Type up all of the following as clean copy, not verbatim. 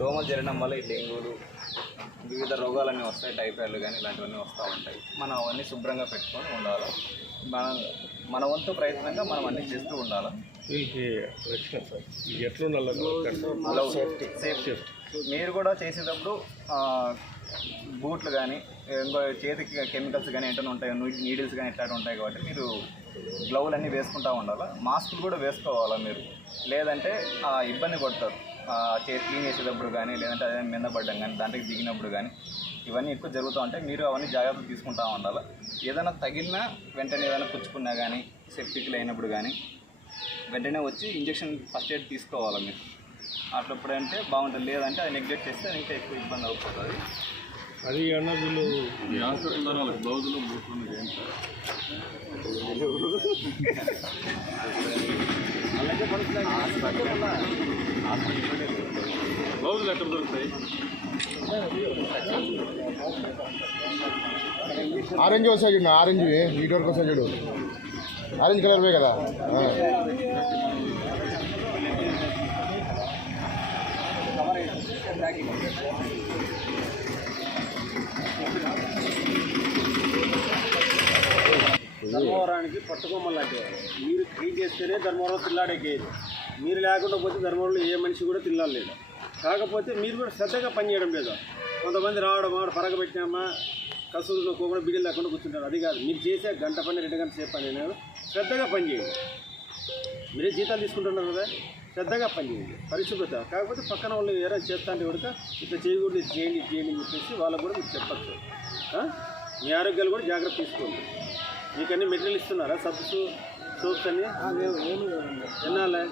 దోమలు చేరడం వల్ల ఈ డెంగ్యూలు వివిధ రోగాలన్నీ వస్తాయి, టైఫాయిడ్లు కానీ ఇలాంటివన్నీ వస్తూ ఉంటాయి. మనం అవన్నీ శుభ్రంగా పెట్టుకొని ఉండాలి. మన వంతు ప్రయత్నంగా మనం అన్నీ చేస్తూ ఉండాలి. సేఫ్టీ మీరు కూడా చేసేటప్పుడు బూట్లు కానీ ఇంకో చేతికి కెమికల్స్ కానీ ఏంటనే ఉంటాయి, నీడిల్స్ కానీ ఇట్లాంటివి ఉంటాయి. కాబట్టి మీరు గ్లౌలు అన్నీ వేసుకుంటూ ఉండాలి. మాస్కులు కూడా వేసుకోవాలా మీరు, లేదంటే ఇబ్బంది పడతారు. చేతి క్లీన్ చేసేటప్పుడు కానీ, లేదంటే అదే మీద పడ్డం కానీ, దాంట్లోకి దిగినప్పుడు కానీ ఇవన్నీ ఎక్కువ జరుగుతూ ఉంటాయి. మీరు అవన్నీ జాగ్రత్తలు తీసుకుంటూ ఉండాలి. ఏదైనా తగిలినా వెంటనే, ఏదైనా పుచ్చుకున్నా కానీ, సెప్టిక్లు అయినప్పుడు కానీ వెంటనే వచ్చి ఇంజక్షన్ ఫస్ట్ ఎయిడ్ తీసుకోవాలి మీరు. అట్లప్పుడు అంటే బాగుంటుంది. లేదంటే అది నెగ్లెక్ట్ చేస్తే ఇంకా ఎక్కువ ఇబ్బంది అవుతుంది. అది అన్న వీళ్ళు బ్లౌజులు బూట్లు బ్లౌజులు ఎక్కడ దొరుకుతాయి? ఆరెంజ్ వస్తాయి చూడు, ఆరెంజ్ వీటి వరకు వస్తాయి చూడు, ఆరెంజ్ కలర్వే కదా. ధర్మవరానికి పట్టుకోమని లాంటి మీరు క్లీన్ చేస్తేనే ధర్మవరం తిల్లాడేకేది. మీరు లేకుండా పోతే ధర్మవరంలో ఏ మనిషి కూడా తిల్లాలేదు. కాకపోతే మీరు కూడా శ్రద్ధగా పనిచేయడం లేదు. కొంతమంది రావడం పరగబెట్టినామా కసులు కూడా బిడ్డలు లేకుండా కూర్చుంటారు. అది కాదు, మీరు చేసే గంట పని 2 గంటల సేపు పని శ్రద్ధగా పనిచేయండి. మీరే జీతాలు తీసుకుంటున్నారు కదా, శ్రద్ధగా పనిచేయండి, పరిశుభ్రత. కాకపోతే పక్కన వాళ్ళు ఎవరైనా చేస్తా అంటే కూడా ఇట్లా చేయకూడదు, చేయండి అని చెప్పేసి వాళ్ళకు కూడా మీరు చెప్పచ్చు. మీ ఆరోగ్యాలు కూడా జాగ్రత్త తీసుకోండి. మీకు అన్ని మెటీరియల్ ఇస్తున్నారా? సబ్స్ సోప్స్ అన్నీ ఎన్నాలే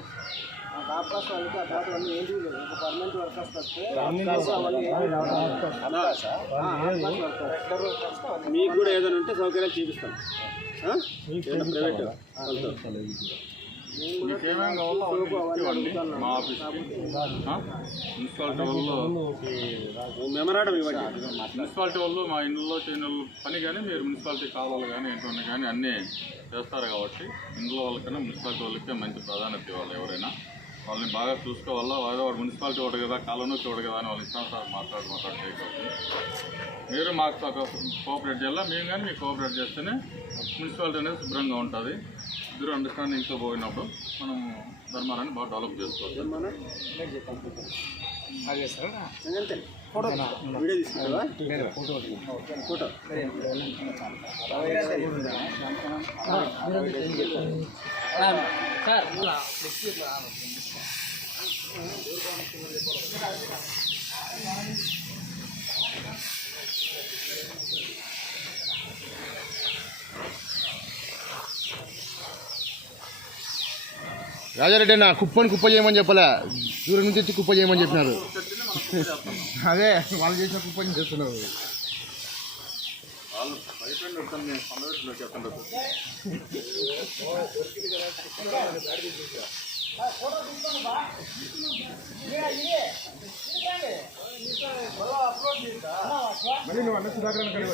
మీకు కూడా ఏదైనా ఉంటే సౌకర్యాలు చూపిస్తాను. ప్రైవేట్ మా ఆఫీస్ మున్సిపాలిటీ వాళ్ళు మెమరాండం ఇవ్వండి. మున్సిపాలిటీ వాళ్ళు మా ఇంట్లో చేయని పని కానీ మీరు మున్సిపాలిటీ కాలువలు కానీ ఏంటన్నా కానీ అన్నీ చేస్తారు. కాబట్టి ఇంట్లో వాళ్ళకన్నా మున్సిపాలిటీ వాళ్ళకే మంచి ప్రాధాన్యత ఇవ్వాలి. ఎవరైనా వాళ్ళని బాగా చూసుకోవాలా. వాడు మున్సిపాలిటీ ఒకటి కదా, కాలంలో చూడదు కదా అని వాళ్ళు ఇష్టం సార్ మాట్లాడి చేయకూడదు. మీరు మాకు కోఆపరేట్ చేయాలా, మేము కానీ మీకు కోఆపరేట్ చేస్తేనే మున్సిపాలిటీ అనేది శుభ్రంగా ఉంటుంది. ఇద్దరు అండర్స్టాండింగ్తో పోయినప్పుడు మనం ధర్మారాన్ని బాగా డెవలప్ చేసుకోవాలి. అదే సార్, వీడియో తీసుకుంటావా? ఫోటో రాజారెడ్డి అన్న కుప్ప చేయమని చెప్పలే, దూరం నుంచి వచ్చి కుప్ప చేయమని చెప్పినారు. అదే వాళ్ళు చేసిన కుప్పని చేస్తున్నారు. మళ్ళీ నువ్వు అన్న సుధాకరణ కలిగి